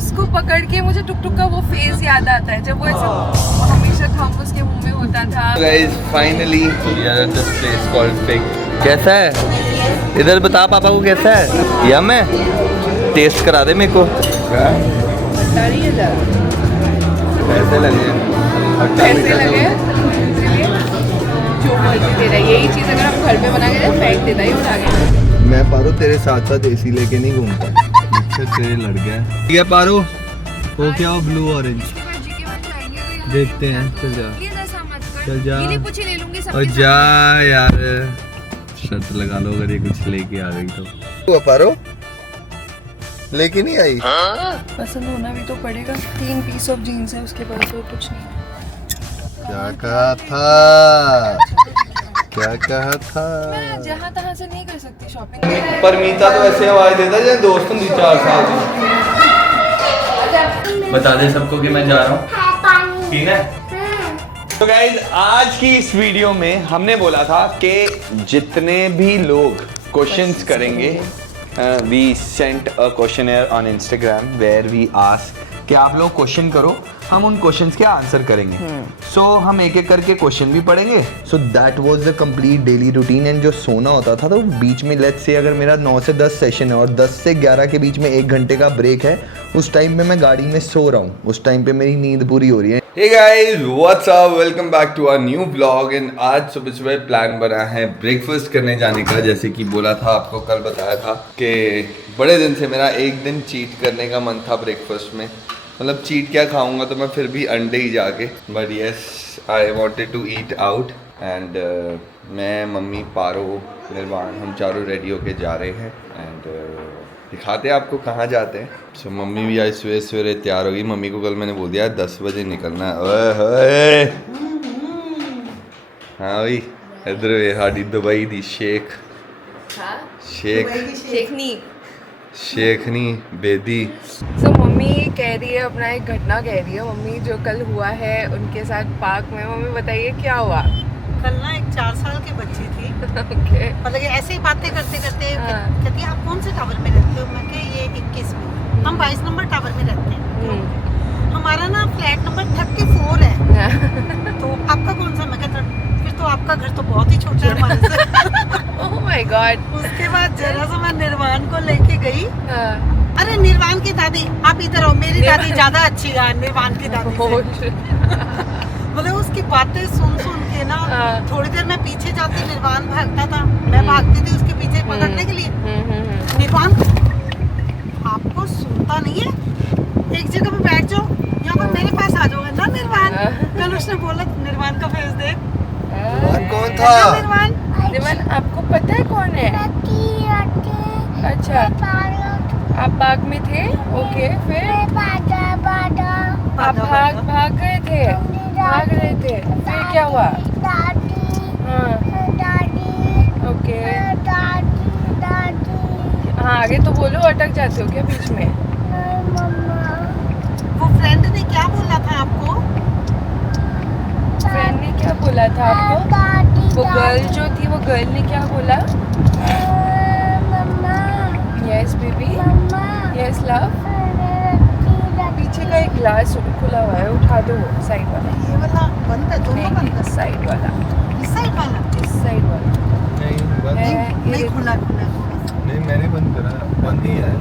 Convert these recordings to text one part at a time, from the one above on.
उसको पकड़ के मुझे टुक टुक का वो फेज याद आता है, जब वो ऐसे हमेशा थंब उसके मुंह में होता था। Guys, finally we are at this place called Pig. कैसा है? इधर बता पापा को कैसा है? यम है? टेस्ट करा दे मेरे को। बता रही है जरा। कैसे लगे? कैसे लगे? जो मर्जी तेरा, यही चीज़ अगर हम घर पे बना के फेंक देता ही उठा के। मैं पारो तेरे साथ साथ एसी लेके नहीं घूमता। तेरे लड़ गया। ठीक है पारो, वो क्या हो ब्लू ऑरेंज? देखते हैं, चल जा। चल जा। और जा यार, शर्त लगा लो अगर ये कुछ लेके आ गई तो। वो पारो लेके नहीं आई। पसंद होना भी तो पड़ेगा। 3 पीस ऑफ जीन्स है उसके पास और कुछ नहीं। क्या कहा था? क्या कहा था? मैं जहाँ तहाँ से नहीं कर सकती शॉपिंग। परमीता तो ऐसे आवाज देता है जैसे दोस्त होंगी 4 साल की। बता दे सबको कि मैं जा रहा हूँ, ठीक है? तो गाइज आज की इस वीडियो में हमने बोला था कि जितने भी लोग क्वेश्चंस करेंगे, we sent a questioner on Instagram where we ask कि आप लोग क्वेश्चन करो, हम उन क्वेश्चंस के आंसर करेंगे। सो हम एक एक करके क्वेश्चन भी पढ़ेंगे। सो that was the complete daily routine. And जो सोना होता था तो बीच में लेट्स से अगर मेरा 9 से 10 सेशन है और 10 से 11 के बीच में 1 घंटे का ब्रेक है, उस टाइम पे मैं गाड़ी में सो रहा हूँ, उस टाइम पे मेरी नींद पूरी हो रही है। Hey guys, what's up? Welcome back to our new vlog and आज सुबह सुबह प्लान बना है ब्रेकफास्ट करने जाने का। जैसे कि बोला था आपको, कल बताया था कि बड़े दिन से मेरा एक दिन चीट करने का मन था ब्रेकफास्ट में। मतलब चीट क्या खाऊंगा, तो मैं फिर भी अंडे ही जाके, but yes I wanted to eat out and मैं, मम्मी, पारो, निर्वाण, हम चारों रेडी होके जा रहे हैं एंड दिखाते हैं आपको कहाँ जाते हैं। सो मम्मी भी आज सवेरे सवेरे तैयार होगी। मम्मी को कल मैंने बोल दिया 10 बजे निकलना है। ओए हाँ भाई, इधर हाडी दुबई दी शेख, शेखनी बेदी। सो मम्मी कह रही है, अपना एक घटना कह रही है मम्मी जो कल हुआ है उनके साथ पार्क में। मम्मी बताइए क्या हुआ? कल ना एक 4 साल की बच्ची थी। okay. मतलब ऐसे ही बातें करते करते कहती है आप कौन से टावर में रहते हो? मैं कहा ये 21 में। हम 22 नंबर टावर में रहते हैं। हमारा ना फ्लैट नंबर 34 है। तो आपका कौन सा? मैं कहता फिर तो आपका घर तो बहुत ही छोटा है हमारे से। Oh my God. उसके बाद जरा सा मैं निर्वाण को लेके गई। अरे निर्वाण की दादी आप इधर आओ, मेरी दादी ज्यादा अच्छी है निर्वाण की दादी से। मतलब उसकी बातें सुन सुन के ना थोड़ी देर मैं पीछे जाती, निर्वाण भागता था, मैं भागती थी उसके पीछे पकड़ने के लिए। निर्वाण आपको सुनता नहीं है, एक जगह पे बैठ जाओ, यहाँ पर मेरे पास आ जाओगे ना निर्वाण। कल उसने बोला निर्वाण का फेस देख। कौन था? निर्वाण आपको पता है कौन है? अच्छा आप बाग में थे? ओके फिर आप भाग गए थे, भाग रहे थे, फिर क्या हुआ? हाँ ओके हाँ आगे तो बोलो, अटक जाते हो क्या बीच में? वो फ्रेंड ने क्या बोला था आपको? फ्रेंड ने क्या बोला था आपको? वो गर्ल जो थी, वो गर्ल ने क्या बोला? Yes baby, yes love. पीछे का एक ग्लास खुला हुआ है, उठा दो वो साइड वाला। ये वाला बंद है, दोनों बंद है। साइड वाला, इस साइड वाला, इस साइड वाला नहीं खुला खुला। नहीं मैंने बंद करा, बंद ही है।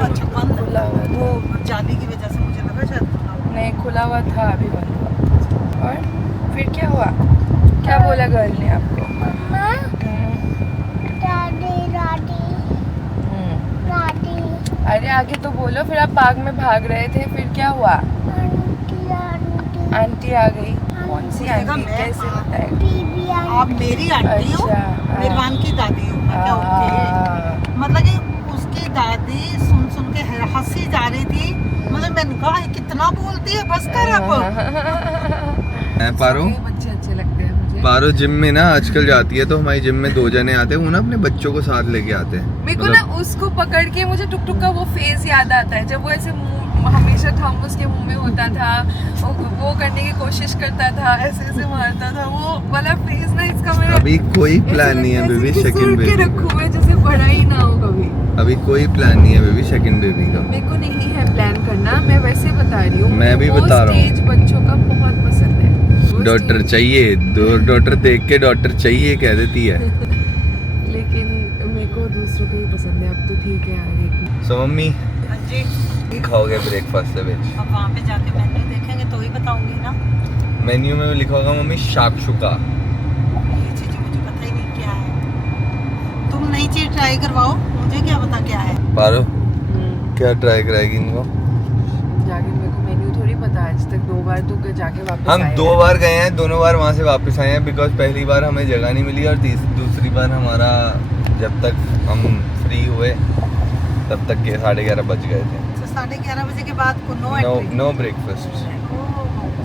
अच्छा बंद खुला हुआ है। वो जाली की वजह से मुझे लगा शायद खुला हुआ। नहीं खुला हुआ था, अभी बंद हुआ। और फिर क्या हुआ? क्या बोला गर्ल ने आपको? अरे आगे तो बोलो। फिर आप बाग में भाग रहे थे, फिर क्या हुआ? आंटी आ गई। कौन सी आंटी? कैसे बताएगा? आप मेरी आंटी हो, निर्वाण की दादी हो। मतलब कि उसकी दादी सुन सुन के हंसी जा रही थी। मतलब मैंने कहा कितना बोलती है, बस कर अब। पारो बच्चे अच्छे लगते हैं मुझे। पारो जिम में ना आजकल जाती है, तो हमारी जिम में 2 जने आते हैं, वो ना अपने बच्चों को साथ लेके आते हैं। मेरे को ना उसको पकड़ के मुझे टुक टुक का वो फेस याद आता है, जब वो ऐसे हमेशा थंब उसके मुंह में होता था, वो करने की कोशिश करता था, ऐसे ऐसे मारता था, वो वाला फेस ना इसका। मैं अभी कोई प्लान नहीं है बेबी, सेकंड बेबी रखूं मैं जैसे बड़ा ही ना हो कभी। अभी कोई प्लान नहीं है बेबी सेकंड बेबी का। मेरे को नहीं है प्लान करना, मैं वैसे बता रही हूँ। मैं भी बता रहा हूँ। स्टेज बच्चों का बहुत पसंद है। डॉक्टर चाहिए, दो डॉक्टर देख के डॉक्टर चाहिए कह देती है। लेकिन मेरे को दूसरों को ही पसंद है। अब तो ठीक है आगे। सो मम्मी हाँ जी, खाओगे ब्रेकफास्ट से बेच? अब वहाँ पे जाके मेन्यू देखेंगे तो ही बताऊंगी ना। मेन्यू में लिखा होगा मम्मी शाकशुका। ये चीज़ मुझे पता ही नहीं क्या है। तुम नई चीज़ ट्राई करवाओ, मुझे क्या पता क्या है। पारो क्या ट्राई कराएगी इनको? जाके मेरे को मेन्यू थोड़ी पता है। आज तक 2 बार तो जाके वापस हम आए 2 हैं। बार गए हैं, दोनों बार वहाँ से वापस आए हैं बिकॉज पहली बार हमें जगह नहीं मिली और दूसरी बार हमारा जब तक हम फ्री हुए तब तक के 11:30 बज गए थे। तो 11:30 बजे के बाद को no no entry. No breakfast.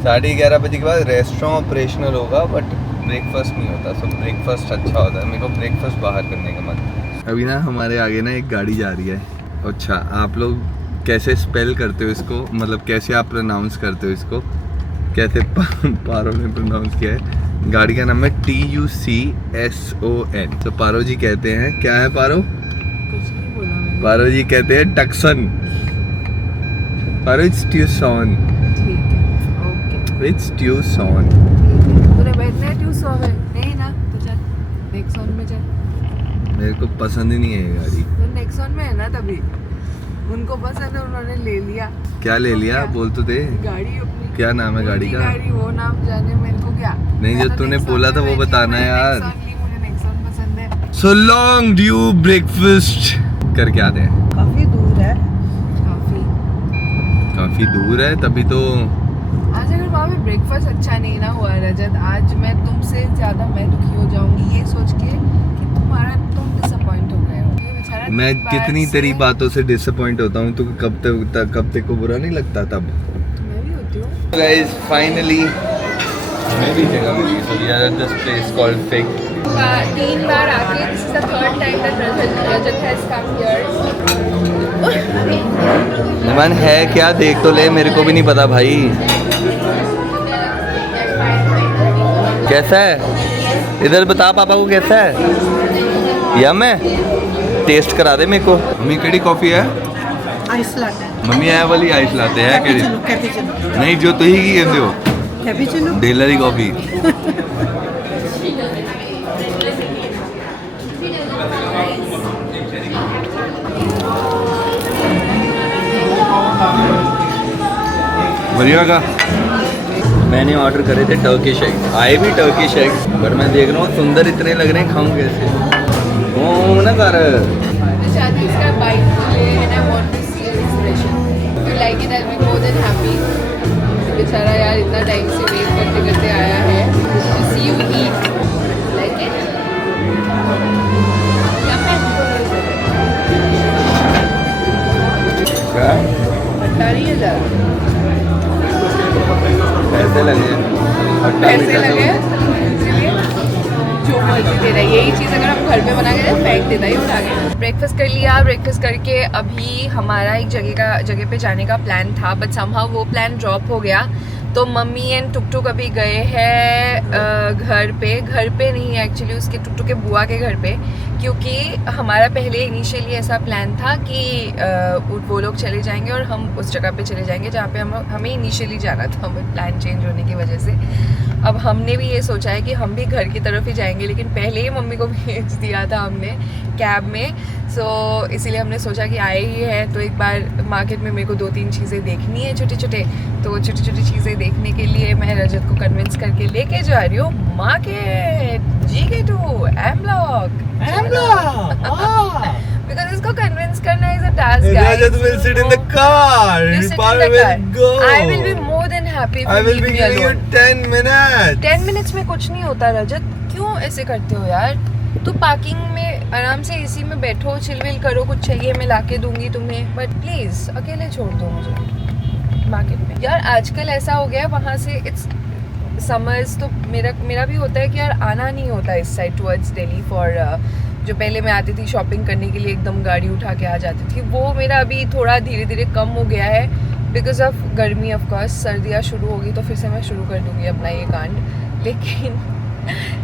11:30 बजे के बाद रेस्टोरेंट ऑपरेशनल होगा बट ब्रेकफास्ट नहीं होता। सो ब्रेकफास्ट अच्छा होता है। मेरे को ब्रेकफास्ट बाहर करने का मन। अभी ना हमारे आगे ना एक गाड़ी जा रही है। अच्छा आप लोग कैसे स्पेल करते हो इसको, मतलब कैसे आप प्रोनाउंस करते हो इसको? कैसे पारो ने प्रोनाउंस किया है। गाड़ी का नाम है TUCSON। तो पारो जी कहते हैं, क्या है पारो? कुछ नहीं बोला मैंने। पारो जी कहते हैं टक्सन। Paro it's Tucson. ठीक है, ओके। It's Tucson. तूने बैठना है ट्यूसॉन में? नहीं ना, तो चल नेक्सॉन में चल। मेरे को पसंद ही नहीं है ये गाड़ी। तो नेक्सॉन में है ना, तभी उनको पसंद है, उन्होंने ले लिया। क्या ले तो लिया? क्या? बोल तो दे। गाड़ी अपनी। क्या नाम है गाड़ी उनकी का? गाड़ी, वो नाम जाने मेरे को क्या। नहीं, जो मैं तो तूने नेक्सॉन बोला में था वो बैठी हूँ, बताना मैंने है यार। नेक्सॉन ली, मुझे नेक्सॉन पसंद है। सो लॉन्ग ड्यू ब्रेकफास्ट करके आते हैं। काफी दूर है। काफी दूर है तभी तो। आज अगर वहाँ पे ब्रेकफास्ट अच्छा नहीं ना हुआ रजत, आज मैं तुमसे ज्यादा मैं दुखी हो जाऊंगी ये सोच के कि तुम डिसअपॉइंट हो गए हो। ये बेचारा मैं 3 बार कितनी से- तेरी बातों से डिसअपॉइंट होता हूँ तो कब तक को बुरा नहीं लगता तब। मैं भी होती हूँ। गाइस फाइनली मैं भी जगह मिली। So we are at this place called Fig. 3 बार आके this is the third time that Rajat has come here. मन है क्या, देख तो ले, मेरे को भी नहीं पता भाई कैसा है। इधर बता पापा को कैसा है। यम है, टेस्ट करा दे मेरे को। मम्मी केड़ी कॉफी है? Ice latte. मम्मी ऐ वाली आइस लाते हैं केड़ी? कैपेचिनो। नहीं जो तुम ही कहते हो कैपेचिनो। डेलर ही कॉफी। बढ़िया का। मैंने ऑर्डर करे थे टर्किश एग, आए भी टर्किश एग, पर मैं देख रहा हूँ सुंदर इतने लग रहे हैं, खाऊं कैसे? ओ ना कर शादी इसका बाइट मुझे and I want to see your expression. If you like it I will be more than happy. बेचारा यार इतना टाइम से वेट करते करते आया है to see you eat. Like it? क्या बता रही है ज़रा। पैसे लगे? पैसे लगे इसलिए जो मर्जी दे रहा है। यही चीज़ अगर हम घर पे बना के फेंक देता ही उठा के। ब्रेकफास्ट कर लिया। ब्रेकफास्ट करके अभी हमारा एक जगह पे जाने का प्लान था बट समहाउ वो प्लान ड्रॉप हो गया। तो मम्मी एंड टुकटुक अभी गए हैं घर पे नहीं एक्चुअली उसके टुकटुक के बुआ के घर पे, क्योंकि हमारा पहले इनिशियली ऐसा प्लान था कि वो लोग चले जाएंगे और हम उस जगह पे चले जाएंगे जहाँ पे हमें इनिशियली जाना था। प्लान चेंज होने की वजह से अब हमने भी ये सोचा है कि हम भी घर की तरफ ही जाएंगे, लेकिन पहले ही मम्मी को भेज दिया था हमने कैब में। सो इसीलिए हमने सोचा कि आए ही है तो एक बार मार्केट में मेरे को 2-3 चीज़ें देखनी है छोटे छोटे चीज़ें देखने के लिए मैं रजत को कन्विंस करके लेके जा रही हूँ market GK2 M Block। Because इसको कन्विंस करना is a task, guys. Rajat will sit in the car. You sit in Par the will car. go. I will be more than happy if I you will leave be me giving you alone. 10 minutes. 10 minutes में कुछ नहीं होता रजत, क्यों ऐसे करते हो यार? तो पार्किंग में आराम से एसी में बैठो, चिलविल करो, कुछ चाहिए मैं लाके दूंगी तुम्हें, बट प्लीज अकेले छोड़ दो मुझे मार्केट में। यार आजकल ऐसा हो गया है वहाँ से इट्स समर्स तो मेरा भी होता है कि यार आना नहीं होता इस साइड टुवर्ड्स दिल्ली फॉर जो पहले मैं आती थी शॉपिंग करने के लिए एकदम गाड़ी उठा के आ जाती थी, वो मेरा अभी थोड़ा धीरे धीरे कम हो गया है बिकॉज ऑफ गर्मी। ऑफ कोर्स सर्दियाँ शुरू होगी तो फिर से मैं शुरू कर दूँगी अपना ये कांड, लेकिन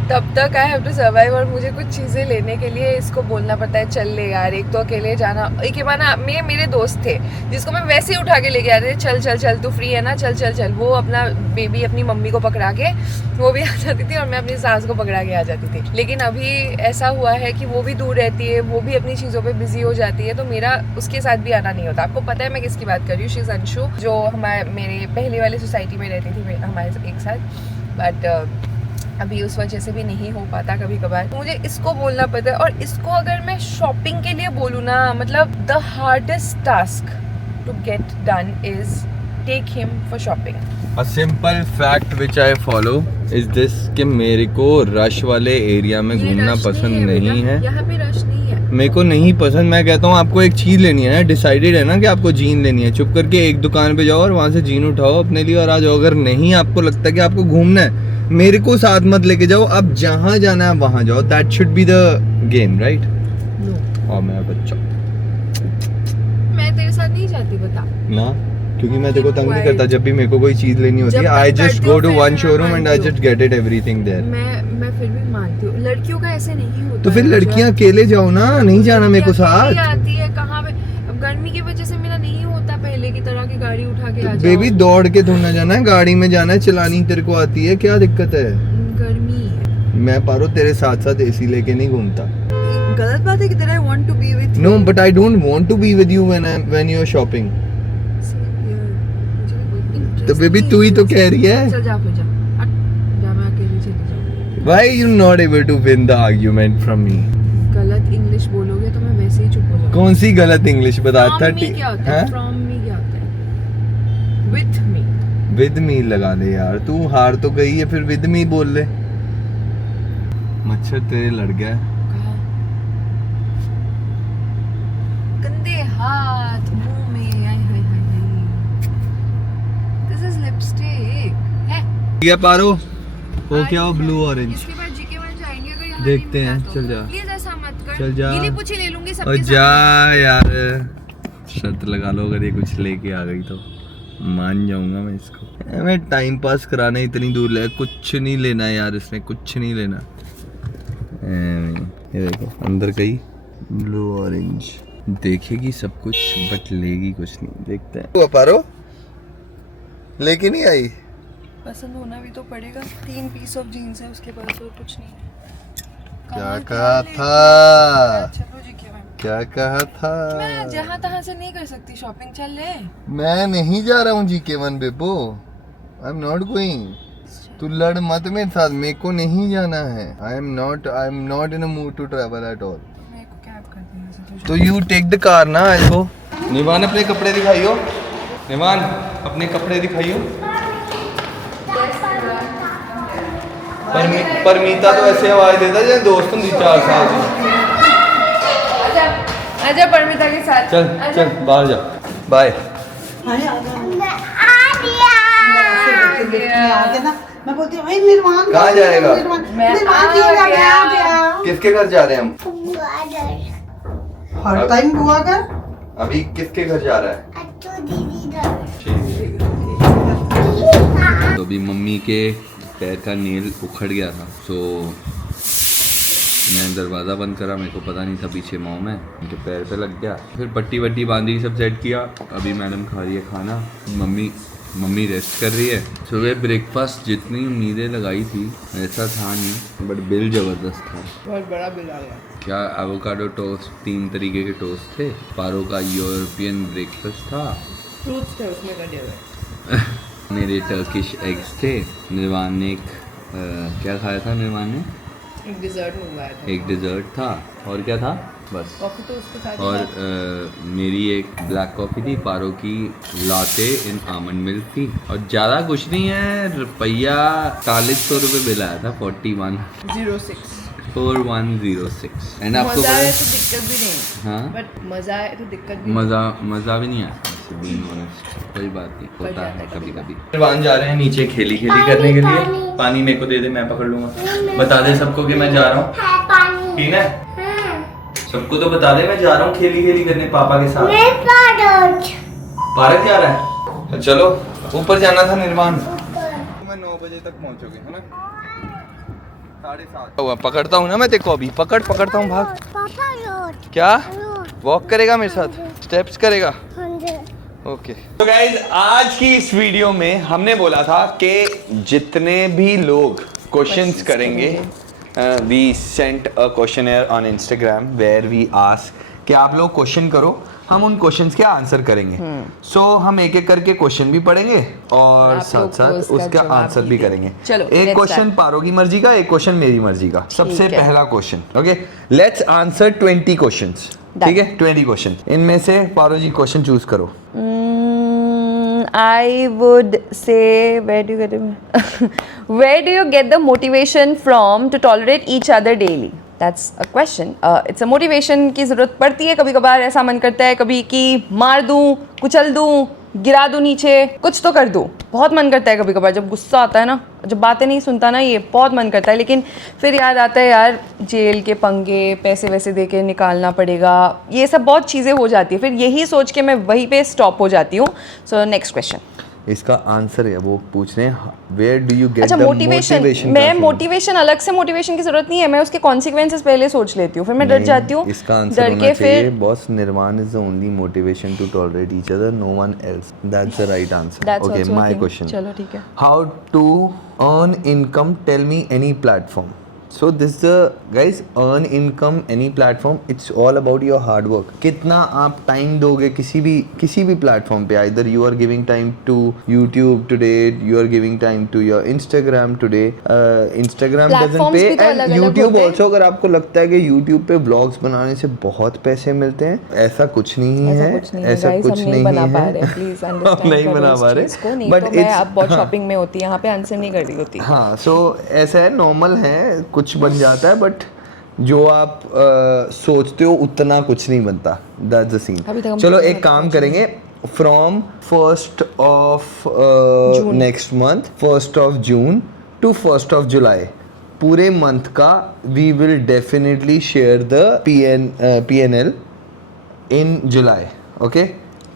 तब तक आई हैव टू सर्वाइव। और मुझे कुछ चीज़ें लेने के लिए इसको बोलना पड़ता है चल ले यार, एक तो अकेले जाना। एक बार मेरे दोस्त थे जिसको मैं वैसे ही उठा के लेके आ रहे थे, चल चल चल तू फ्री है ना, चल चल चल। वो अपना बेबी अपनी मम्मी को पकड़ा के वो भी आ जाती थी और मैं अपनी सास को पकड़ा के आ जाती थी। लेकिन अभी ऐसा हुआ है कि वो भी दूर रहती है, वो भी अपनी चीज़ों पर बिजी हो जाती है, तो मेरा उसके साथ भी आना नहीं होता। आपको पता है मैं किसकी बात कर रही हूँ, शी इज़ अंशु, जो मेरे पहले वाली सोसाइटी में रहती थी हमारे एक साथ। बट अभी उस वजह से भी नहीं हो पाता कभी कभार, तो मुझे इसको बोलना पड़ता है। और इसको अगर मैं शॉपिंग के लिए बोलूँ ना, मतलब the hardest task to get done is take him for shopping. A simple fact which I follow is this कि मेरे को रश वाले एरिया में घूमना पसंद नहीं है। यहाँ पे रश नहीं है, मेरे को नहीं पसंद। मैं कहता हूँ आपको एक चीज़ लेनी है ना, डिसाइडेड है ना कि आपको जीन लेनी है, चुप करके एक दुकान पे जाओ और वहाँ से जीन उठाओ अपने लिए और आ जाओ। अगर नहीं आपको लगता कि आपको घूमना है, मेरे को साथ मत लेके जाओ, आप जहाँ जाना है वहाँ जाओ। That should be the game, right? और मैं बच्चा, मैं तेरे साथ नहीं जाती, बता ना, क्योंकि मैं देखो तंग नहीं करता। जब भी मेरे को कोई चीज लेनी होती है, I just go to one showroom and I just get it everything there. मैं फिर भी मानती हूँ, लड़कियों का ऐसे नहीं होता। तो फिर लड़कियां अकेले जाओ ना, नहीं जाना मेरे को साथ। आती है कहाँ पे, अब गर्मी की वजह से मेरा नहीं होता पहले की तरह की गाड़ी उठा के आ जाओ। बेबी दौड़ के थोड़ा जाना है, गाड़ी में जाना है, चलानी तेरे को आती है, क्या दिक्कत है? गर्मी है। मैं पारो तेरे साथ साथ एसी लेके नहीं घूमता। गलत बात है कि तेरा I want to be with you. No but I don't want to be with you when you are shopping. तो बेबी तू ही तो कह रही है। चल जा, फिर जा, जा, मैं अकेली चली जाऊँ। Why you not able to win the argument from me? गलत इंग्लिश बोलोगे तो मैं वैसे ही चुप हो जाऊंगी। कौन सी गलत इंग्लिश बता? From me क्या होता है? From me क्या होता है? With me। विद मी लगा ले यार, तू हार तो गई है, फिर विद मी बोल ले। मच्छर तेरे लड़ गया है। गंदे हाथ मुंह में, हाय हाय हाय। दिस इज लिपस्टिक है। ठीक है पारो, हो क्या हो ब्लू ऑरेंज। इसके बाद जीके वन जाएंगे, अगर यहाँ देखते नहीं हैं, मिला तो। चल जा। प्लीज ऐसा मत कर, चल जा। गीली पूछी ले लूंगी और सबके जा सामने। यार, शर्त लगा लो अगर ये कुछ लेके आ गई तो मान जाऊंगा मैं इसको। मैं टाइम पास कराने इतनी दूर ले, कुछ नहीं लेना यार, इसमें कुछ नहीं लेना। ये देखो अंदर गई ब्लू ऑरेंज, देखेगी सब कुछ बट लेगी कुछ नहीं। देखते हैं वो पारो लेके नहीं आई। पसंद होना भी तो पड़ेगा। 3 पीस ऑफ जीन्स है उसके पास और कुछ नहीं है। क्या कहा था? चलो जीके वन। क्या कहा था? मैं जहाँ तहाँ से नहीं कर सकती शॉपिंग, चल ले। मैं नहीं जा रहा हूँ GK one Bebo, I am not going. तू लड़ मत मेरे साथ, मेरे को नहीं जाना है। I am not in a mood to travel at all. मेरे को कैब कर देना तो यू टेक द कार ना। इसको निवान अपने कपड़े दिखाइयो, निवान अपने कपड़े दिखाइयो। परमीता तो ऐसे आवाज देता जैसे दोस्त होंगी 4 साल की। आजा परमिता के साथ। चल चल बाहर जा, बाय। आगे ना मैं बोलती हूँ भाई निर्वाण कहाँ जाएगा? निर्वाण की ओर आ गया। किसके घर जा रहे हैं हम? हर टाइम बुआ कर। अभी किसके घर जा रहा है? तो अभी मम्मी के पैर का नेल उखड़ गया था, तो मैं दरवाज़ा बंद करा, मेरे को पता नहीं था पीछे मॉम है, उनके पैर पे लग गया। फिर पट्टी वट्टी बांधी, सब सेट किया। अभी मैडम खा रही है खाना, मम्मी रेस्ट कर रही है। सुबह ब्रेकफास्ट जितनी उम्मीदें लगाई थी ऐसा था नहीं, बट बिल ज़बरदस्त था, बहुत बड़ा बिल आ गया। क्या एवोकाडो टोस्ट, 3 तरीके के टोस्ट थे। पारो का यूरोपियन ब्रेकफास्ट था, फ्रूट्स थे उसमें कटे हुए। मेरे टर्किश एग्स थे। निर्वाण ने एक क्या खाया था? निर्वाण ने एक डिज़र्ट मंगवाया था। एक डिज़र्ट था, और क्या था? बस। कॉफ़ी तो उसके साथ। और मेरी एक ब्लैक कॉफ़ी थी, पारो की लाटे इन आमंड मिल्क थी। और ज़्यादा कुछ नहीं है, रुपया 4100 रुपये बिल आया था। 4106 एंड आपको मज़ा आया तो दिक्कत भी नहीं, हाँ बट मज़ा आया तो दिक्कत भी मज़ा भी नहीं आया। कोई बात नहीं, होता है कभी कभी। निर्वाण जा रहे हैं नीचे खेली करने के लिए। पानी मेरे को दे दे, मैं पकड़ लूंगा। बता दे सबको कि मैं जा रहा हूँ, पीना है सबको तो बता दे मैं जा रहा हूँ खेली करने पापा के साथ। पार्क जा रहा है? तो चलो, ऊपर जाना था निर्वाण। मैं 9 बजे तक पहुँचोगे है ना? 7:30 हुआ। पकड़ता हूँ ना मैं तेरे को अभी, पकड़ता हूँ, भाग। पापा रोड क्या रोड वॉक करेगा मेरे साथ, स्टेप्स करेगा? ओके। तो गाइज आज की इस वीडियो में हमने बोला था कि जितने भी लोग क्वेश्चंस करेंगे, we sent a questioner on Instagram where we ask कि आप लोग क्वेश्चन करो, हम उन क्वेश्चंस के आंसर करेंगे। सो हम एक एक करके क्वेश्चन भी पढ़ेंगे और आप साथ लोग को साथ उसका उसका जवाब आंसर भी भी देंगे। करेंगे। चलो, एक let's क्वेश्चन start। पारो की मर्जी का, एक क्वेश्चन मेरी मर्जी का। सबसे ठीक है। पहला question, okay, let's answer 20 questions. ठीक है, 20 क्वेश्चन। इनमें से पारो जी क्वेश्चन चूज करो। I would say, where do you get the motivation from to tolerate each other daily? That's a question. It's a motivation की ज़रूरत पड़ती है कभी कभार, ऐसा मन करता है कभी कि मार दूँ, कुचल दूँ, गिरा दूँ नीचे, कुछ तो कर दूँ। बहुत मन करता है कभी कभार, जब गुस्सा आता है ना, जब बातें नहीं सुनता ना, ये बहुत मन करता है। लेकिन फिर याद आता है यार जेल के पंगे, पैसे वैसे दे के निकालना पड़ेगा, ये सब बहुत चीज़ें हो जाती है। फिर यही सोच के मैं वहीं पे स्टॉप हो जाती हूँ। So next question. इसका आंसर है वो पूछ रहे हैं, वेयर डू यू गेट अच्छा, द मोटिवेशन। मैं मोटिवेशन, अलग से मोटिवेशन की जरूरत नहीं है, मैं उसके कॉन्सिक्वेंसेस पहले सोच लेती हूँ, फिर मैं डर जाती हूँ। इसका आंसर डर होना के चाहिए, फिर boss Nirvaan is the only motivation to tolerate each other, no one else. That's the right answer. That's okay, also a my thing. Question. चलो ठीक है। How to earn income, tell me any platform. So this the guys, earn income any platform, it's all about your hard work. कितना आप time दोगे किसी भी platform पे, either you are giving time to YouTube today, you are giving time to your Instagram today. Instagram doesn't Platforms pay भी तो and अलग-अलग YouTube होते हैं। also, अगर आपको लगता है कि YouTube पे vlogs बनाने से बहुत पैसे मिलते हैं, ऐसा कुछ नहीं है, ऐसा guys, कुछ हम नहीं बना पा है। रहे, प्लीज हम अंडरस्टैंड नहीं करो बना इस पा रहे, चीज़ को, नहीं but तो मैं it's- अब बहुत हाँ। शॉपिंग में होती, यहाँ पे आंसर नहीं कर रही होती। हाँ, सो ऐसा है, नॉर्मल है, कुछ बन जाता है, बट जो आप सोचते हो उतना कुछ नहीं बनता। That's the scene. अभी तक हम चलो कुछ एक काम करेंगे, from 1st of next month, 1st of June to 1st of July, पूरे मंथ का we will definitely share the PNL in July. Okay,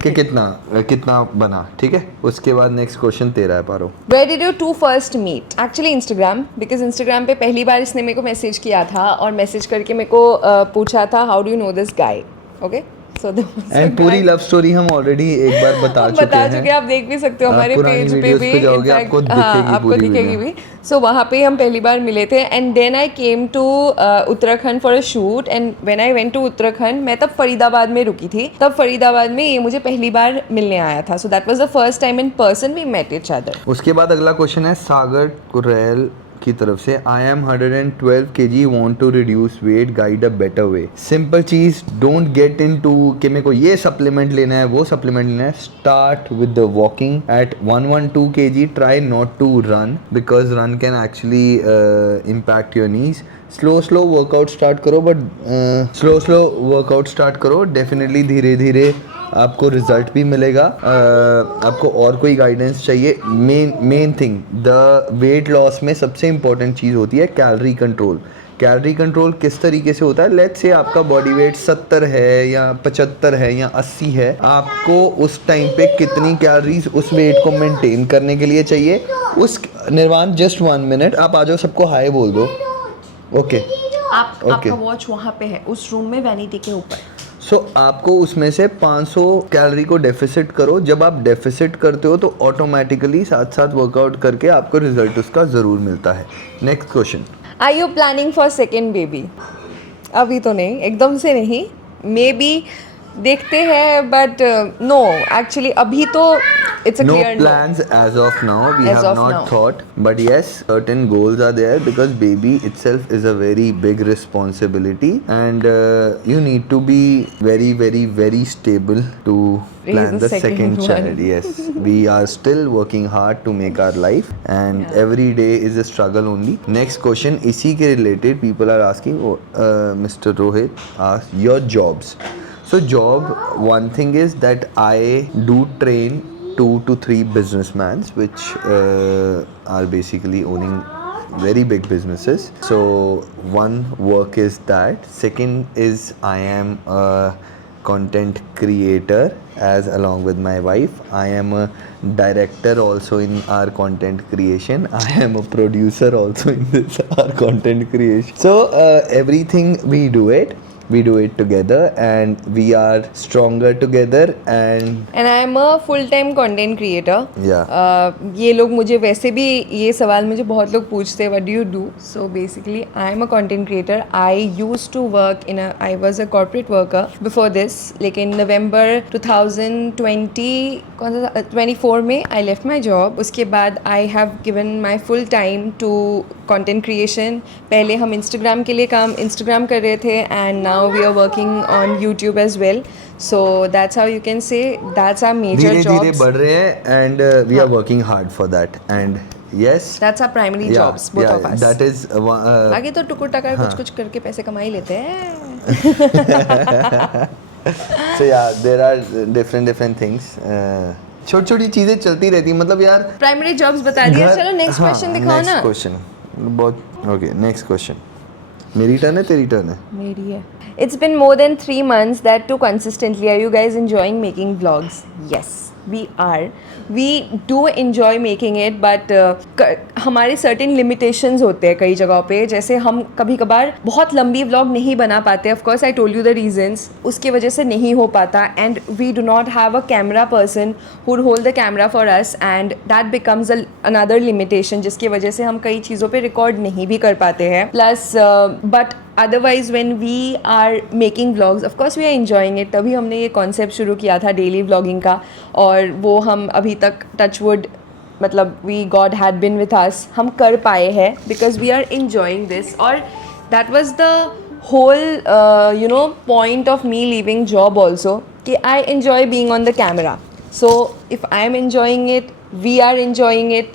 कि कितना बना, ठीक है। उसके बाद नेक्स्ट क्वेश्चन तेरा है पारो। Where did you two first meet? Actually Instagram, because Instagram पे पहली बार इसने मेरे को मैसेज किया था और मैसेज करके मेरे को पूछा था how do you know this guy? Okay? So there was a and पूरी guy- लव स्टोरी हम ऑलरेडी एक बार बता हम चुके बता हैं। चुके हैं, आप देख भी सकते हो आप हमारे पुरानी पेज पे वीडियोस भी, पे जाओगे, in fact, आपको हाँ, दिखेगी आपको पूरी दिखेगी वीडियो। भी। सो वहाँ पे हम पहली बार मिले थे and then I came to Uttarakhand for a shoot and when I went to Uttarakhand, मैं तब फरीदाबाद में रुकी थी, तब फरीदाबाद में ये मुझे पहली बार मिलने आया था। So that was the first time in person we met each other. उसके बाद अगला क्वेश्चन है सागर कुरैल की तरफ से, I am 112 kg, want to reduce weight, guide a better way. Simple चीज, डोंट गेट इनटू कि मेरे को ये सप्लीमेंट लेना है, वो सप्लीमेंट लेना है। Start with the walking at 112 kg, try not to run because run can actually impact your knees. Slow workout start करो, बट स्लो वर्कआउट स्टार्ट करो, डेफिनेटली धीरे धीरे आपको रिजल्ट भी मिलेगा। आपको और कोई गाइडेंस चाहिए, main thing the weight loss में सबसे इंपॉर्टेंट चीज़ होती है कैलोरी कंट्रोल। कैलोरी कंट्रोल किस तरीके से होता है, लेट्स से आपका बॉडी वेट 70 है या 75 है या 80 है, आपको उस टाइम पे कितनी कैलोरीज उस वेट को मेंटेन करने के लिए चाहिए। उस निर्वाण जस्ट 1 मिनट, आप आ जाओ, सबको हाय बोल दो। ओके, आपका वॉच वहाँ पे है उस रूम में वैनिटी के ऊपर। सो आपको उसमें से 500 कैलोरी को डेफिसिट करो। जब आप डेफिसिट करते हो तो ऑटोमेटिकली साथ साथ वर्कआउट करके आपको रिजल्ट उसका ज़रूर मिलता है। Next question, are you planning for second baby? अभी तो नहीं, एकदम से नहीं, मे बी देखते हैं, बट नो, एक्चुअली अभी तो it's a no clear plans as of now, we As have of not now. thought, but yes, certain goals are there because baby itself is a very big responsibility and you need to be very stable to plan Raise the the second child. one. Yes, we are still working hard to make our life and every day is a struggle only. Next question, इसी के related people are asking, Mr. Rohit asked your jobs. So job, one thing is that I do train 2 to 3 businessmen which are basically owning very big businesses. So one work is that. Second is I am a content creator as along with my wife. I am a director also in our content creation. I am a producer also in this our content creation. So everything we do it together, and we are stronger together. And I am a full-time content creator. Yeah. ये लोग मुझे वैसे भी ये सवाल मुझे बहुत लोग पूछते हैं, what do you do? So basically, I am a content creator. I used to work I was a corporate worker before this. लेकिन November 2024 में I left my job. उसके बाद I have given my full time to content creation. पहले हम Instagram के लिए Instagram कर रहे थे, and now we are working on YouTube as well. So that's how you can say that's our major jobs. धीरे-धीरे बढ़ रहे हैं, and we are working hard for that. And yes, that's our primary jobs, both of us. That is बाकी तो टुकुर टकर कुछ करके पैसे कमा ही लेते हैं. So yeah, there are different things. छोटी-छोटी चीजें चलती रहती हैं, मतलब यार. प्राइमरी जॉब्स बता दिया. चलो नेक्स्ट क्वेश्चन दिखाओ ना. नेक्स्ट क्वेश्चन बहुत ओके. नेक्स्ट क्वेश्चन मेरी टर्न है, तेरी टर्न है? मेरी है. It's been more than 3 months, that too consistently. Are you guys enjoying making vlogs? Yes, we are. We do enjoy making it, but हमारे certain limitations होते हैं कई जगहों पे. जैसे हम कभी कभार बहुत लंबी vlog नहीं बना पाते. Of course, I told you the reasons. उसकी वजह से नहीं हो पाता, and we do not have a camera person who would hold the camera for us, and that becomes another limitation जिसकी वजह से हम कई चीज़ों पे record नहीं भी कर पाते हैं. Plus, but otherwise when we are making vlogs, of course we are enjoying it. तभी हमने ये concept शुरू किया था daily vlogging का, और वो हम अभी तक touch wood, मतलब we God had been with us, हम कर पाए हैं because we are enjoying this. और that was the whole point of me leaving job also, कि I enjoy being on the camera. So if I am enjoying it, we are enjoying it,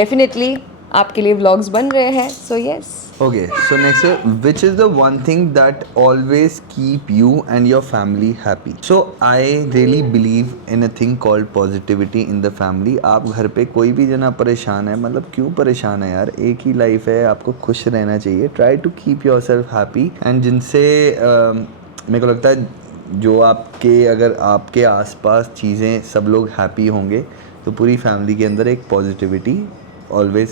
definitely आपके लिए vlogs बन रहे हैं. So yes. Okay, so next, which is the one thing that always keep you and your family happy? So I really believe in a thing called positivity in the family. आप घर पे कोई भी जना परेशान है, मतलब क्यों परेशान है यार, एक ही लाइफ है, आपको खुश रहना चाहिए. Try to keep yourself happy. And जिनसे मेरे को लगता है जो अगर आपके आसपास चीज़ें सब लोग हैप्पी होंगे तो पूरी फैमिली के अंदर एक पॉजिटिविटी ऑलवेज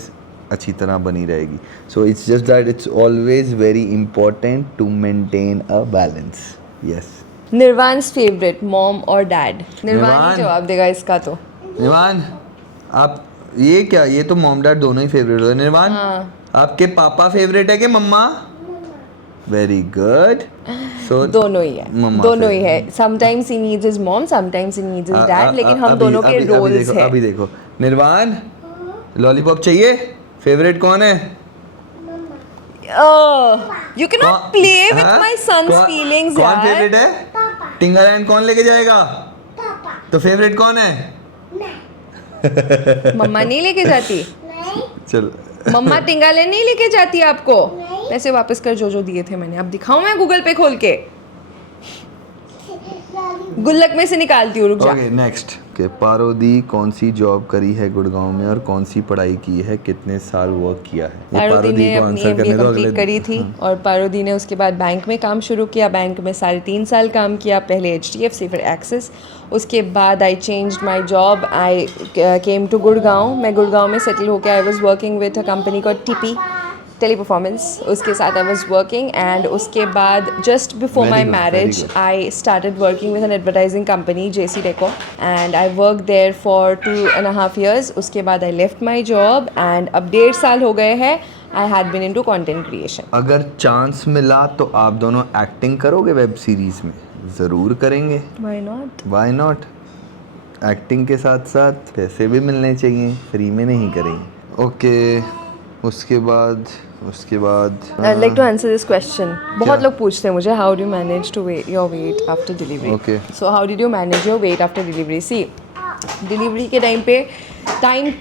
अच्छी तरह बनी रहेगी. So it's just that it's always very important to maintain a balance. Yes. Nirvaan's favourite, mom और डैड? निर्वाण ही जवाब देगा इसका. तो निर्वाण, आप ये क्या, ये तो मॉम डैड दोनों ही फेवरेट हो. निर्वाण, आपके पापा फेवरेट है कि मम्मा? Very good. सो दोनों ही है, दोनों ही है. Sometimes he needs his mom, sometimes he needs his dad, लेकिन हम दोनों के रोल्स हैं. अभी देखो निर्वाण, लॉलीपॉप चाहिए? फेवरेट कौन है? You cannot play with my son's feelings. कौन फेवरेट है? टिंगरलैंड कौन लेके जाएगा? तो फेवरेट कौन है? मम्मा नहीं लेके जाती. चल. मम्मा टिंगरलैंड नहीं लेके जाती आपको. पैसे वापस कर जो दिए थे मैंने. अब दिखाऊं मैं गूगल पे खोल के? गुल्लक में से निकालती हूँ, रुक जा. Okay, next. पारोदी कौन सी जॉब करी है गुड़गांव में और कौन सी पढ़ाई की है, कितने साल वर्क किया है? पारोदी ने अपनी MBA कंप्लीट करी थी. और पारोदी ने उसके बाद बैंक में काम शुरू किया. बैंक में 3.5 साल काम किया, पहले HDFC फिर एक्सिस. उसके बाद I changed my job, I came to Gurgaon. मैं गुड़गांव में सेटल होकर I was working with a company called TP Teleperformance. उसके साथ आई वॉज वर्किंग, एंड उसके बाद just before my marriage I started working with an advertising company JC Deco, and I work there for 2.5 years. उसके बाद I left my job, and अब 1.5 साल हो गए हैं I had been into content creation. अगर चांस मिला तो आप दोनों एक्टिंग करोगे वेब सीरीज में? ज़रूर करेंगे. Why not? Why not? Acting के साथ साथ पैसे भी मिलने चाहिए, फ्री में नहीं करेंगे. ओके, उसके बाद like to answer this question. बहुत लोग पूछते हैं मुझे, how do you manage to your weight after delivery? Okay, so how did you manage your weight after delivery? See, delivery के टाइम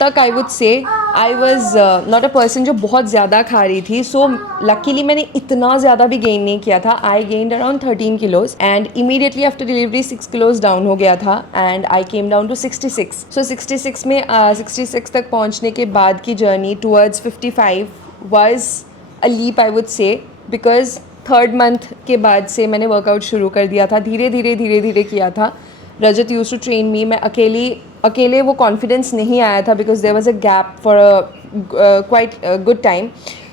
तक I would say I was not a person जो बहुत ज़्यादा खा रही थी. सो लकीली मैंने इतना ज़्यादा भी गेन नहीं किया था. I gained around 13 kilos, and immediately after delivery 6 kilos down हो गया था, and I came down to 66. So 66 में 66 तक पहुँचने के बाद की journey towards 55 was a leap, I would say, because 3rd month के बाद से मैंने वर्कआउट शुरू कर दिया था, धीरे धीरे किया था. Rajat used to train me. मैं अकेले वो कॉन्फिडेंस नहीं आया था because there was a gap for a quite good time.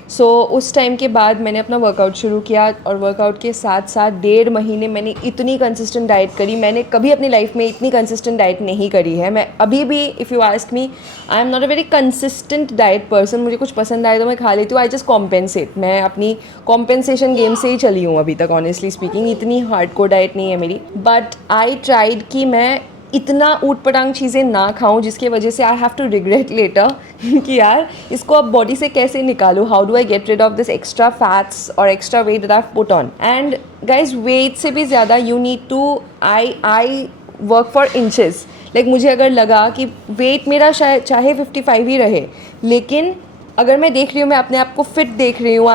सो उस टाइम के बाद मैंने अपना वर्कआउट शुरू किया और वर्कआउट के साथ साथ 1.5 महीने मैंने इतनी कंसिस्टेंट डाइट करी. मैंने कभी अपनी लाइफ में इतनी कंसिस्टेंट डाइट नहीं करी है. मैं अभी भी, if you ask me, I am not a very consistent diet person. मुझे कुछ पसंद आए तो मैं खा लेती हूँ. I just compensate. मैं अपनी कॉम्पेंसेशन गेम से ही चली हूँ अभी तक, ऑनेस्टली स्पीकिंग. इतनी हार्डकोर डाइट नहीं है मेरी. बट आई ट्राइड कि मैं इतना ऊट पटांग चीज़ें ना खाऊं जिसकी वजह से I have to regret later कि यार इसको अब बॉडी से कैसे निकालूं. How do I get rid of this extra fats और extra weight that I have put on. And guys, weight से भी ज़्यादा you need to I work for inches. Like मुझे अगर लगा कि वेट मेरा चाहे 55 ही रहे, लेकिन अगर मैं देख रही हूँ, मैं अपने आप को फिट देख रही हूँ,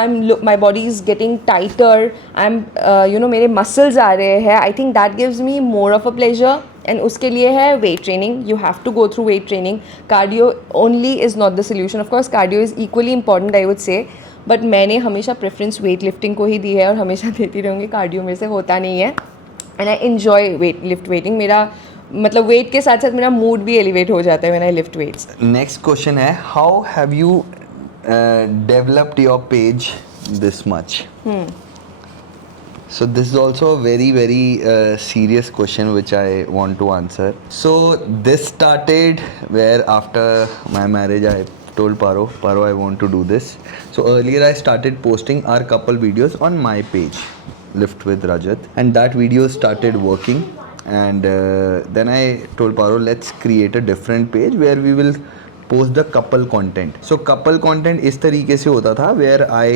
my body is getting tighter, I am you know मेरे मसल्स आ रहे हैं, I think that gives me more of a pleasure. And उसके लिए है weight training. You have to go through weight training. Cardio only is not the solution. Of course cardio is equally important, I would say, but मैंने हमेशा preference weight lifting को ही दी है और हमेशा देती रहूँगी. कार्डियो मेरे से होता नहीं है. And I enjoy waiting. मेरा मतलब वेट के साथ साथ मेरा मूड भी एलिवेट हो जाता है when I lift weights. Next question है, how have you developed your page this much? So this is also a very serious question which I want to answer. So this started where after my marriage I told Paro, I want to do this. So earlier I started posting our couple videos on my page, Lift with Rajat, and that video started working. And then I told Paro, let's create a different page where we will post the couple content. So couple content इस तरीके से होता था where I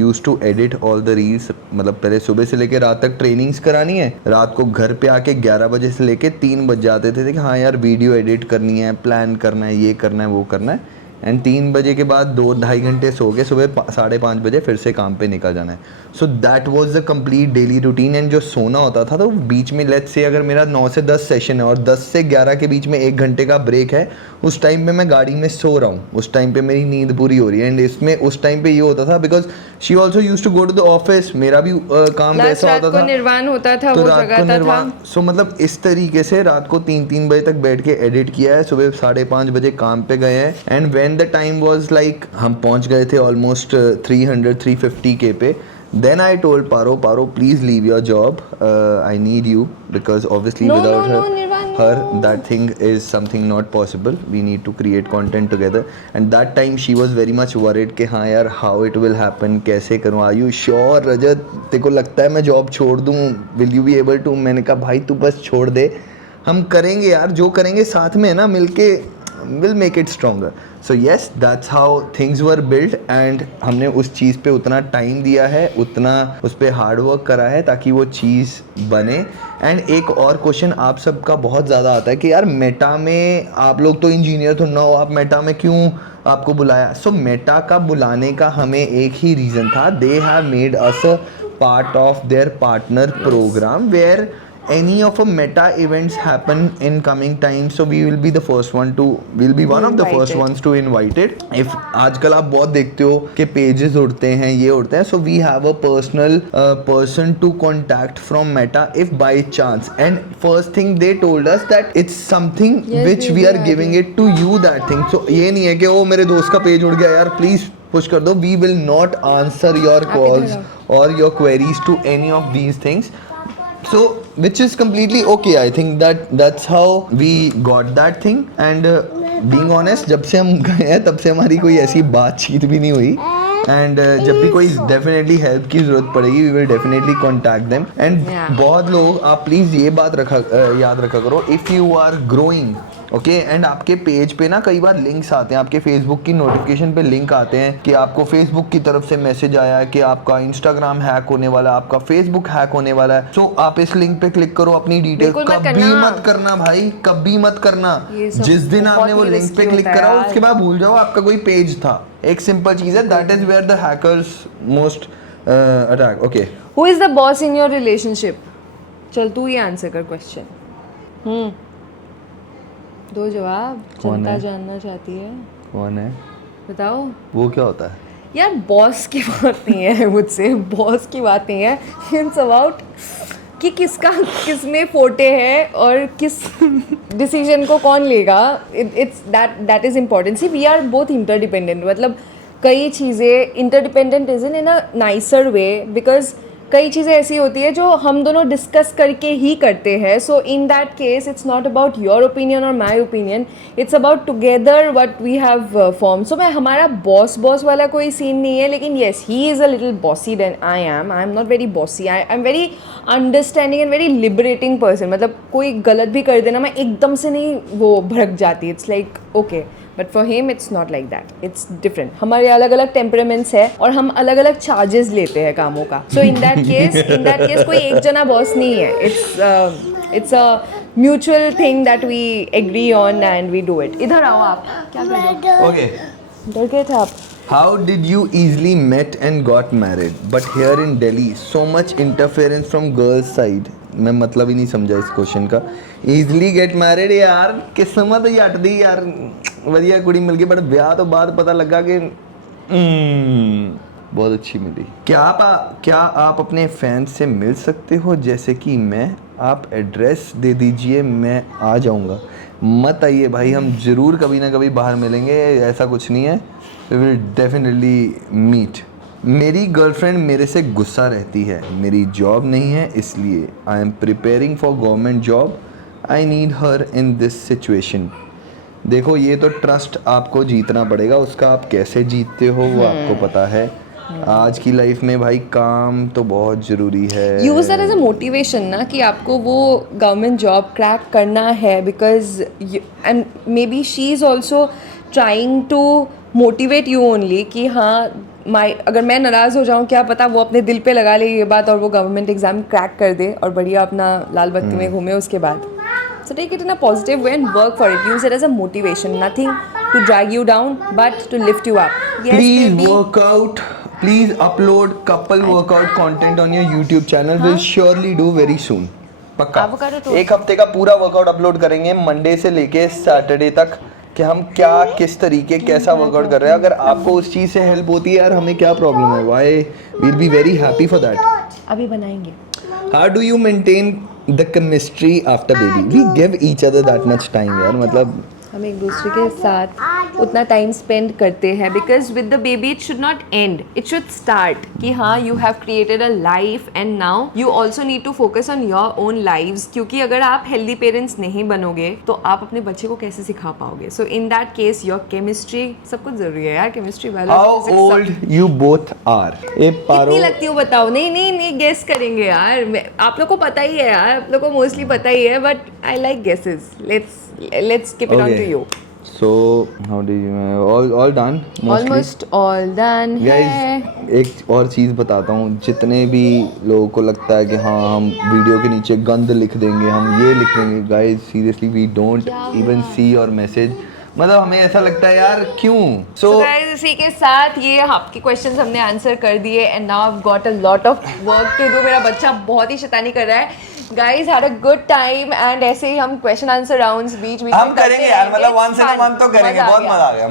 used to edit all the reels. मतलब पहले सुबह से लेके रात तक ट्रेनिंग्स करानी है, रात को घर पे आके 11 बजे से लेके 3 बज जाते थे कि हाँ यार वीडियो एडिट करनी है, प्लान करना है, ये करना है, वो करना है. एंड 3 बजे के बाद 2-2.5 घंटे सो के सुबह 5:30 बजे फिर से काम पे निकल जाना है. सो that was the complete daily routine. And जो सोना होता था तो बीच में लेट्स से अगर मेरा 9 से 10 सेशन है और 10 से 11 के बीच में 1 घंटे का ब्रेक है, उस टाइम पे मैं गाड़ी में सो रहा हूँ, उस टाइम पे मेरी नींद पूरी हो रही है. एंड इसमें उस टाइम पे ये होता था because she also use to go to the office. मेरा भी काम वैसा होता था, निर्वाण होता था, तो वो रात को निर्वाण. था. सो मतलब इस तरीके से रात को 3-3 बजे तक बैठ के एडिट किया है. सुबह 5:30 बजे काम पे गए हैं. And when the time was like हम पहुंच गए थे ऑलमोस्ट 300-350 के पे. Then I told Paro, please leave your job. I need you because obviously without her, that thing is something not possible. We need to create content together. And that time she was very much worried कि हाँ यार how it will happen, कैसे करूँ. Are you sure रजत, तेरे को लगता है मैं जॉब छोड़ दूँ? Will you be able to? मैंने कहा भाई तू बस छोड़ दे, हम करेंगे यार, जो करेंगे साथ में है ना मिलके, will make it stronger. So yes, that's how things were built. And हमने उस चीज़ पे उतना टाइम दिया है, उतना उस पर हार्ड वर्क करा है ताकि वो चीज़ बने. एंड एक और क्वेश्चन आप सबका बहुत ज़्यादा आता है कि यार मेटा में आप लोग तो इंजीनियर तो ना हो, आप मेटा में क्यों आपको बुलाया? सो मेटा का बुलाने का हमें एक ही रीज़न था. They have made us a part of their partner program where any of a meta events happen in coming time, so we will be the first one to, we'll be one of the first ones to invite it. If आजकल आप बहुत देखते हो कि pages उड़ते हैं, ये उड़ते हैं, so we have a personal person to contact from Meta if by chance. And first thing they told us that it's something which we are giving it to you, that thing. So ये नहीं है कि ओ मेरे दोस्त का page उड़ गया यार प्लीज पुश कर दो. We will not answer your calls or your queries to any of these things. So which is completely okay. I think that's how we got that thing. And being honest, जब से हम गए हैं तब से हमारी कोई ऐसी बातचीत भी नहीं हुई. एंड जब भी कोई डेफिनेटली हेल्प की ज़रूरत पड़ेगी, we will definitely contact them. And बहुत लोग, आप प्लीज़ ये बात याद रखा करो, if you are growing okay and आपके पेज पे ना कई बार लिंक्स आते हैं, आपके फेसबुक की नोटिफिकेशन पे लिंक आते हैं कि आपको फेसबुक की तरफ से मैसेज आया है कि आपका इंस्टाग्राम हैक होने वाला है, आपका फेसबुक हैक होने वाला है. सो आप इस लिंक पे क्लिक करो, अपनी डिटेल कभी मत करना भाई, कभी मत करना. जिस दिन आपने वो लिंक पे क्लिक करा उसके बाद भूल जाओ आपका कोई पेज था. एक सिंपल चीज है, that is where the hackers most attack. Okay, who is the boss in your relationship? चल तू ही आंसर कर क्वेश्चन. दो जवाब, जनता जानना चाहती है. कौन है बताओ. वो क्या होता है? यार बॉस की बात नहीं है मुझसे, बॉस की बात नहीं है, इट्स अबाउट कि किसका किस में फोटे है और किस डिसीजन को कौन लेगा. It's that is important. See we are both interdependent. मतलब कई चीज़ें interdependent is in a nicer way, because कई चीज़ें ऐसी होती है जो हम दोनों डिस्कस करके ही करते हैं. So in that case it's not about your opinion और my opinion, it's about together what we have form. So मैं हमारा बॉस वाला कोई सीन नहीं है, लेकिन yes he is a little bossy then I am not very bossy. I am very understanding and very liberating person. मतलब कोई गलत भी कर देना मैं एकदम से नहीं वो भड़क जाती. It's like okay, but for him it's not like that. It's different. हमारे अलग अलग टेम्परामेंट्स है और हम अलग अलग चार्जेस लेते हैं कामों का. सो इन दैट केस कोई एक जना बॉस नहीं है. It's a mutual thing that we agree on and we do it. इधर आओ आप. क्या कर रहे हो? ओके. डर गए थे आप? How did you easily met and got married? But here in Delhi, so much interference from girls' side. मैं मतलब ही नहीं समझा इस क्वेश्चन का. Easily get married यार, किस्मत ही हट दी यार. बढ़िया कुड़ी मिल गई, बट ब्याह तो बाद पता लगा कि बहुत अच्छी मिली. क्या आप अपने फैंस से मिल सकते हो जैसे कि मैं? आप एड्रेस दे दीजिए, मैं आ जाऊंगा. मत आइए भाई, हम ज़रूर कभी ना कभी बाहर मिलेंगे, ऐसा कुछ नहीं है. We will definitely meet. मेरी गर्लफ्रेंड मेरे से गुस्सा रहती है. मेरी जॉब नहीं है इसलिए. I am preparing for government job. I need her in this situation. देखो ये तो ट्रस्ट आपको जीतना पड़ेगा. उसका आप कैसे जीतते हो वो आपको पता है. आज की लाइफ में भाई काम तो बहुत ज़रूरी है. Use that as a motivation ना, कि आपको वो गवर्नमेंट जॉब क्रैक करना है, because and maybe she is also trying to motivate you only कि हाँ अगर मैं नाराज़ हो जाऊँ, क्या पता वो अपने दिल पे लगा ले ये बात और वो गवर्नमेंट एग्ज़ाम क्रैक कर दे और बढ़िया अपना लाल बत्ती में घूमे उसके बाद. So take it in a positive way and work for it. Use it as a motivation. Nothing to drag you down, but to lift you up. Yes, Please baby. work out. Please upload couple workout content on your YouTube channel. We'll surely do very soon. पक्का. Avocado toast. एक हफ्ते का पूरा workout upload करेंगे Monday से लेके Saturday तक कि हम क्या किस तरीके कैसा वर्कआउट कर रहे हैं. अगर आपको उस चीज़ से हेल्प होती है यार, हमें क्या प्रॉब्लम है. We will be very happy for that. अभी बनाएंगे. How do you maintain the chemistry after baby? We give each other that much time यार. मतलब हम एक दूसरे के साथ उतना टाइम स्पेंड करते हैं, because with the baby it should not end, it should start. कि हाँ you have created a life and now you also need to focus on your own lives. क्योंकि अगर आप हेल्दी पेरेंट्स नहीं बनोगे तो आप अपने बच्चे को कैसे सिखा पाओगे. So in that case your chemistry सब कुछ जरूरी है यार. केमिस्ट्री वाला. How old you both are? कितनी लगती हो बताओ. नहीं गेस करेंगे यार. आप लोग को पता ही है यार, आप लोग को मोस्टली पता ही है, but I like guesses. Let's keep it on to you. So how do you all done? Almost all done है. Guys, एक और चीज़ बताता हूँ. जितने भी लोगों को लगता है कि हाँ हम वीडियो के नीचे गंद लिख देंगे, हम ये लिख देंगे, guys seriously we don't even see your message. मतलब हमें ऐसा लगता है यार क्यों. So guys, इसी के साथ ये आपके क्वेश्चंस हमने आंसर कर दिए and now I've got a lot of work to do. मेरा बच्चा बहुत ही शैतानी कर रहा है. Guys had a good time and ऐसे ही हम क्वेश्चन आंसर राउंड्स बीच में हम करेंगे यार. मतलब once in a month तो करेंगे. बहुत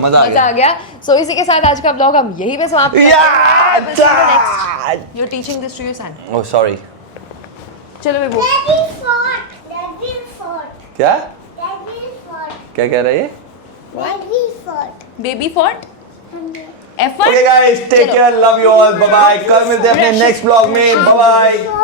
मजा आ गया. So इसी के साथ आज का ब्लॉग हम यहीं पे समाप्त करते हैं. You're teaching this to your son. Oh sorry. चलो बेबू. क्या क्या कह रहा है ये? Baby fort. Effort. Okay guys, take care, love you all, bye bye. कल मिलते हैं अपने नेक्स्ट ब्लॉग में. Bye bye.